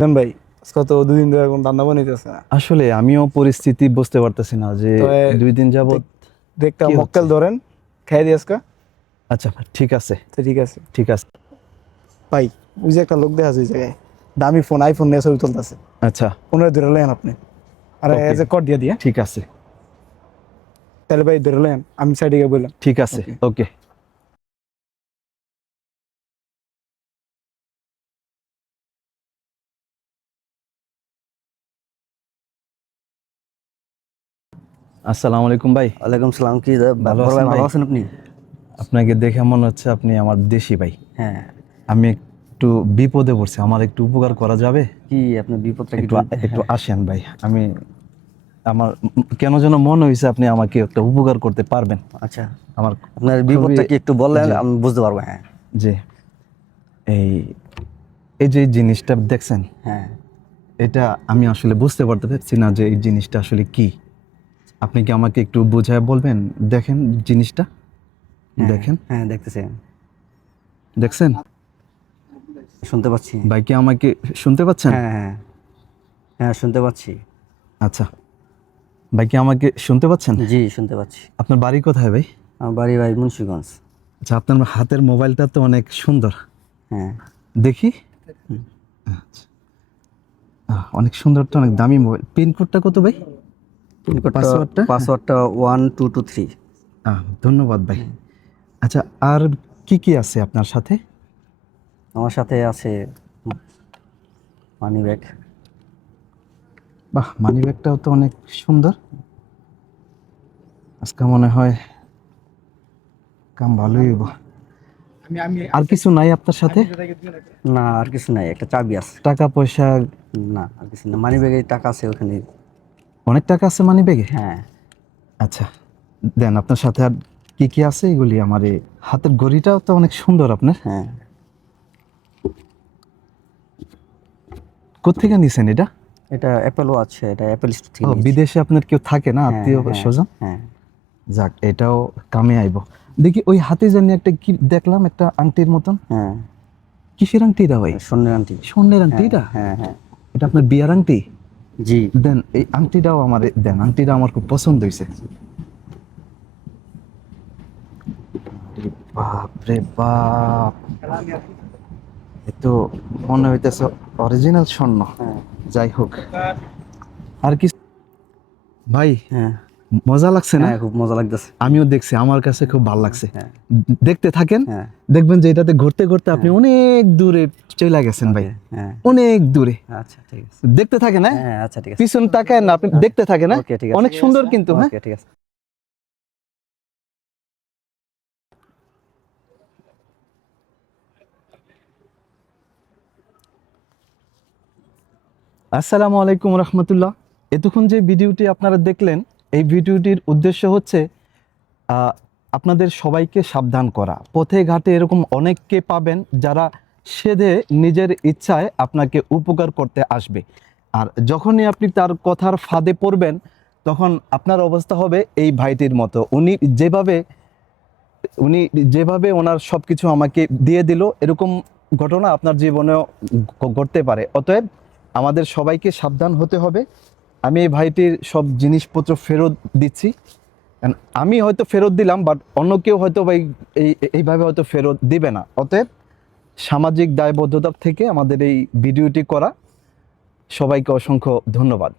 দেন ভাই, আজকে তো 2 দিন ধরে এখন রান্না বানাইতেছে না। আসলে আমিও পরিস্থিতি বুঝতে পারতেছি না যে তো 2 দিন যাবত দেখতে কি হচ্ছে। মক্কেল ধরেন, খাই দিয়ে আজকে। আচ্ছা ঠিক আছে, তো ঠিক আছে ঠিক আছে। ভাই, ওই যে একটা লোক দেখা যায় ওই জায়গায় দামি ফোন আইফোন নিয়ে ছবি তুলতেছে। আচ্ছা ওনারা ধরে লেন আপনি, আর ওকে, এজ এ কর দিয়ে ঠিক আছে, তাহলে ভাই ধরে লেন, আমি সাইডে গিয়ে বললাম। ঠিক আছে। ওকে। ওকে, আসসালামু আলাইকুম ভাই। ওয়ালাইকুম সালাম। কি ভালো বড় আছেন ভাই, ভাই? ভালো আছেন আপনি? আপনাকে দেখে মনে হচ্ছে আপনি আমার দেশি ভাই। হ্যাঁ। আমি একটু বিপদে পড়ছি, আমার একটু উপকার করা যাবে? কি আপনার বিপদটা কি একটু একটু হ্যাঁ। আসেন ভাই। আমার কেন যেন মনে হয়েছে আপনি আমাকে একটা উপকার করতে পারবেন। আচ্ছা, আমার আপনার খুবই, বিপদটা কি একটু বললে জি আমি বুঝতে পারবো। হ্যাঁ জি, এই এই যে জিনিসটা দেখছেন, হ্যাঁ এটা আমি আসলে বুঝতে পারতে পারছি না যে এই জিনিসটা আসলে কি। আপনি কি আমাকে একটু বোঝায় বলবেন? দেখেন জিনিসটা, হ্যাঁ দেখেন, হ্যাঁ দেখতেছি, দেখছেন? শুনতে পাচ্ছি। ভাই কি আমাকে শুনতে পাচ্ছেন? হ্যাঁ হ্যাঁ হ্যাঁ শুনতে পাচ্ছি। আচ্ছা, ভাই কি আমাকে শুনতে পাচ্ছেন? জি শুনতে পাচ্ছি। আপনার বাড়ি কোথায় ভাই? আমার বাড়ি ভাই মুন্সিগঞ্জ। আচ্ছা, আপনার হাতের মোবাইলটা তো অনেক সুন্দর, হ্যাঁ। দেখি। হুম। আচ্ছা, অনেক সুন্দর তো, অনেক দামি মোবাইল। পিনকোডটা কত ভাই? পিনকোডটা পাসওয়ার্ডটা? পাসওয়ার্ডটা 1223। ধন্যবাদ ভাই। আচ্ছা, আর কি কি আছে আপনার সাথে? আমার সাথে আছে মানি ব্যাগ। বাহ, মানি ব্যাগটাও তো অনেক সুন্দর। আজকে মনে হয় কাম ভালোই হইব। আমি আমি আর কিছু নাই আপনার সাথে? না আর কিছু নাই, একটা চাবি আছে। টাকা পয়সা? না আর কিছু না, মানি ব্যাগে টাকা আছে ওখানে। অনেক টাকা আছে মানি ব্যাগে? হ্যাঁ। আচ্ছা, দেন আপনার সাথে আর কি কি আছে এগুলি আমার। এই হাতের ঘড়িটাও তো অনেক সুন্দর আপনার। হ্যাঁ কোত্থেকে নিছেন এটা? এটা অ্যাপেল ওয়াচ, এটা অ্যাপেল স্টোর থেকে ও, নিয়েছি। বিদেশে আপনার কেউ থাকে না, হ্যাঁ আত্মীয় হ্যাঁ স্বজন? হ্যাঁ। যাক, এটাও কামে আইব। দেখি ওই হাতে জানি একটা কি দেখলাম, একটা আংটির মতন। হ্যাঁ কিসের আংটি এটা ভাই? স্বর্ণের আংটি। স্বর্ণের আংটি হ্যাঁ এটা? হ্যাঁ হ্যাঁ। এটা আপনার বিয়ার আংটি? জি। দেন এই আংটিটাও আমার দেন, আংটিটা আমার খুব পছন্দ হয়েছে। বাপ রে বাপ, এ তো মনে হইতেছে অরিজিনাল স্বর্ণ। হ্যাঁ যাই হোক, আর কি ভাই, হ্যাঁ মজা লাগছে না? হ্যাঁ খুব মজা লাগতেছে। আমিও দেখছি, আমার কাছে খুব ভালো লাগছে। হ্যাঁ দেখতে থাকেন, হ্যাঁ দেখবেন যে এটাতে ঘুরতে ঘুরতে আপনি হ্যাঁ। অনেক দূরে চলে গেছেন ভাই, ওকে হ্যাঁ। অনেক দূরে। আচ্ছা ঠিক আছে। দেখতে থাকেন, হ্যাঁ, হ্যাঁ আচ্ছা ঠিক আছে। পিছন তাকায় না, আপনি দেখতে থাকেন, হ্যাঁ। ওকে ঠিক আছে। অনেক সুন্দর কিন্তু, হ্যাঁ। ওকে ঠিক আছে। আসসালামু আলাইকুম রহমতুল্লাহ। এতক্ষণ যে ভিডিওটি আপনারা দেখলেন, এই ভিডিওটির উদ্দেশ্য হচ্ছে আহ, আপনাদের সবাইকে সাবধান করা। পথে ঘাটে এরকম অনেককে পাবেন যারা সেধে নিজের ইচ্ছায় আপনাকে উপকার করতে আসবে, আর যখনই আপনি তার কথার ফাঁদে পড়বেন তখন আপনার অবস্থা হবে এই ভাইটির মতো। উনি যেভাবে ওনার সব কিছু আমাকে দিয়ে দিল, এরকম ঘটনা আপনার জীবনেও ঘটতে পারে। অতএব আমাদের সবাইকে সাবধান হতে হবে। আমি এই ভাইটির সব জিনিসপত্র ফেরত দিচ্ছি। And আমি হয়তো ফেরত দিলাম, বাট অন্য কেউ হয়তো ভাই এইভাবে হয়তো ফেরত দিবে না। অতএব সামাজিক দায়বদ্ধতা থেকে আমাদের এই ভিডিওটি করা। সবাইকে অসংখ্য ধন্যবাদ।